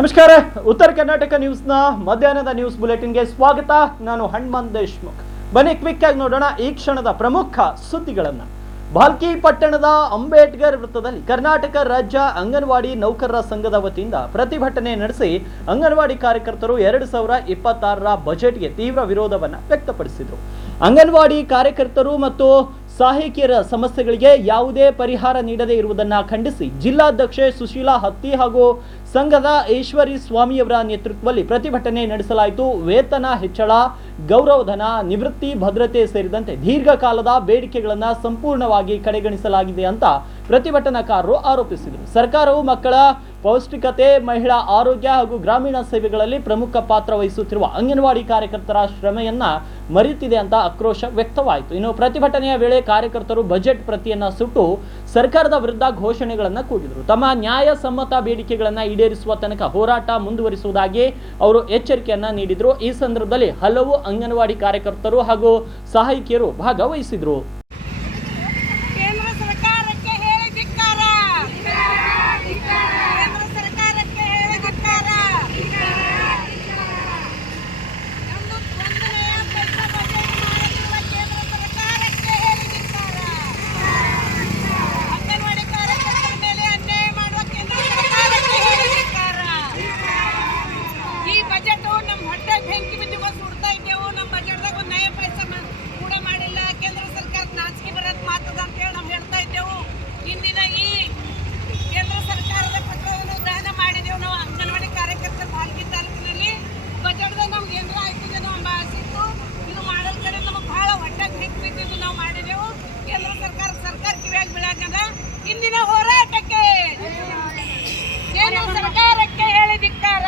ನಮಸ್ಕಾರ, ಉತ್ತರ ಕರ್ನಾಟಕ ನ್ಯೂಸ್ನ ಮಧ್ಯಾಹ್ನದ ನ್ಯೂಸ್ ಬುಲೆಟಿನ್ಗೆ ಸ್ವಾಗತ. ನಾನು ಹಣ್ಮನ್ ದೇಶ್ಮುಖ್. ಬನ್ನಿ ಕ್ವಿಕ್ ಆಗಿ ನೋಡೋಣ ಈ ಕ್ಷಣದ ಪ್ರಮುಖ ಸುದ್ದಿಗಳನ್ನ. ಬಾಲ್ಕಿ ಪಟ್ಟಣದ ಅಂಬೇಡ್ಕರ್ ವೃತ್ತದಲ್ಲಿ ಕರ್ನಾಟಕ ರಾಜ್ಯ ಅಂಗನವಾಡಿ ನೌಕರರ ಸಂಘದ ವತಿಯಿಂದ ಪ್ರತಿಭಟನೆ ನಡೆಸಿ ಅಂಗನವಾಡಿ ಕಾರ್ಯಕರ್ತರು ಎರಡು ಸಾವಿರ ಇಪ್ಪತ್ತಾರರ ಬಜೆಟ್ಗೆ ತೀವ್ರ ವಿರೋಧವನ್ನ ವ್ಯಕ್ತಪಡಿಸಿದರು. ಅಂಗನವಾಡಿ ಕಾರ್ಯಕರ್ತರು ಮತ್ತು ಸಹಾಯಕಿಯರ ಸಮಸ್ಯೆಗಳಿಗೆ ಯಾವುದೇ ಪರಿಹಾರ ನೀಡದೇ ಇರುವುದನ್ನ ಖಂಡಿಸಿ ಜಿಲ್ಲಾಧ್ಯಕ್ಷೆ ಸುಶೀಲಾ ಹತ್ತಿ ಹಾಗೂ ಸಂಘದ ಈಶ್ವರಿ ಸ್ವಾಮಿಯವರ ನೇತೃತ್ವದಲ್ಲಿ ಪ್ರತಿಭಟನೆ ನಡೆಸಲಾಯಿತು. ವೇತನ ಹೆಚ್ಚಳ ಗೌರವಧನ ನಿವೃತ್ತಿ, ಭದ್ರತೆ ಸೇರಿದಂತೆ ದೀರ್ಘಕಾಲದ ಬೇಡಿಕೆಗಳನ್ನು ಸಂಪೂರ್ಣವಾಗಿ ಕಡೆಗಣಿಸಲಾಗಿದೆ ಅಂತ ಪ್ರತಿಭಟನಾಕಾರರು ಆರೋಪಿಸಿದರು. ಸರ್ಕಾರವು ಮಕ್ಕಳ ಪೌಷ್ಟಿಕತೆ, ಮಹಿಳಾ ಆರೋಗ್ಯ ಹಾಗೂ ಗ್ರಾಮೀಣ ಸೇವೆಗಳಲ್ಲಿ ಪ್ರಮುಖ ಪಾತ್ರ ವಹಿಸುತ್ತಿರುವ ಅಂಗನವಾಡಿ ಕಾರ್ಯಕರ್ತರ ಶ್ರಮೆಯನ್ನ ಮರೆಯುತ್ತಿದೆ ಅಂತ ಆಕ್ರೋಶ ವ್ಯಕ್ತವಾಯಿತು. ಇನ್ನು ಪ್ರತಿಭಟನೆಯ ವೇಳೆ ಕಾರ್ಯಕರ್ತರು ಬಜೆಟ್ ಪ್ರತಿಯನ್ನ ಸುಟ್ಟು ಸರ್ಕಾರದ ವಿರುದ್ಧ ಘೋಷಣೆಗಳನ್ನು ಕೂಗಿದರು. ತಮ್ಮ ನ್ಯಾಯಸಮ್ಮತ ಬೇಡಿಕೆಗಳನ್ನು ಈಡೇರಿಸುವ ತನಕ ಹೋರಾಟ ಮುಂದುವರಿಸುವುದಾಗಿ ಅವರು ಎಚ್ಚರಿಕೆಯನ್ನು ನೀಡಿದರು. ಈ ಸಂದರ್ಭದಲ್ಲಿ ಹಲವು ಅಂಗನವಾಡಿ ಕಾರ್ಯಕರ್ತರು ಹಾಗೂ ಸಹಾಯಕಿಯರು ಭಾಗವಹಿಸಿದರು. ಬೆಂಕಿ ಬಿದ್ದಿಗೋಸ್ ಹುಡ್ತಾ ಇದ್ದೇವು ನಮ್ಮ ಬಜೆಟ್ದಾಗ ಒಂದು ನಯ ಪೈಸ ಕೂಡ ಮಾಡಿಲ್ಲ. ಕೇಂದ್ರ ಸರ್ಕಾರ ನಾಚಿಕೆ ಬರೋದು ಮಾತದ ಅಂತ ಹೇಳಿ ನಾವು ಹೇಳ್ತಾ ಇದ್ದೇವು. ಇಂದಿನ ಈ ಕೇಂದ್ರ ಸರ್ಕಾರದ ಪತ್ರವನ್ನು ದಾನ ಮಾಡಿದೆವು ನಾವು ಅಂಗನವಾಡಿ ಕಾರ್ಯಕರ್ತರ ಭಾಲ್ಕಿ ತಾಲೂಕಿನಲ್ಲಿ. ಬಜೆಟ್ದಾಗ ನಮ್ಗೆ ಏನಾರ ಆಯ್ತದೆ ನಮ್ಮ ಆಸಿತ್ತು ಇದು ಮಾಡಲ್ ಕಡೆ ನಮಗೆ ಬಹಳ ಒಟ್ಟಾಗಿ ಹೆಂಗೆ ಬಿದ್ದಿದ್ದು ನಾವು ಮಾಡಿದೆವು. ಕೇಂದ್ರ ಸರ್ಕಾರ ಸರ್ಕಾರ ಕಿವಿಯಾಗಿ ಬೀಳಾಕದ ಇಂದಿನ ಹೋರಾಟಕ್ಕೆ ಕೇಂದ್ರ ಸರ್ಕಾರಕ್ಕೆ ಹೇಳಿದಿಕ್ಕಾರ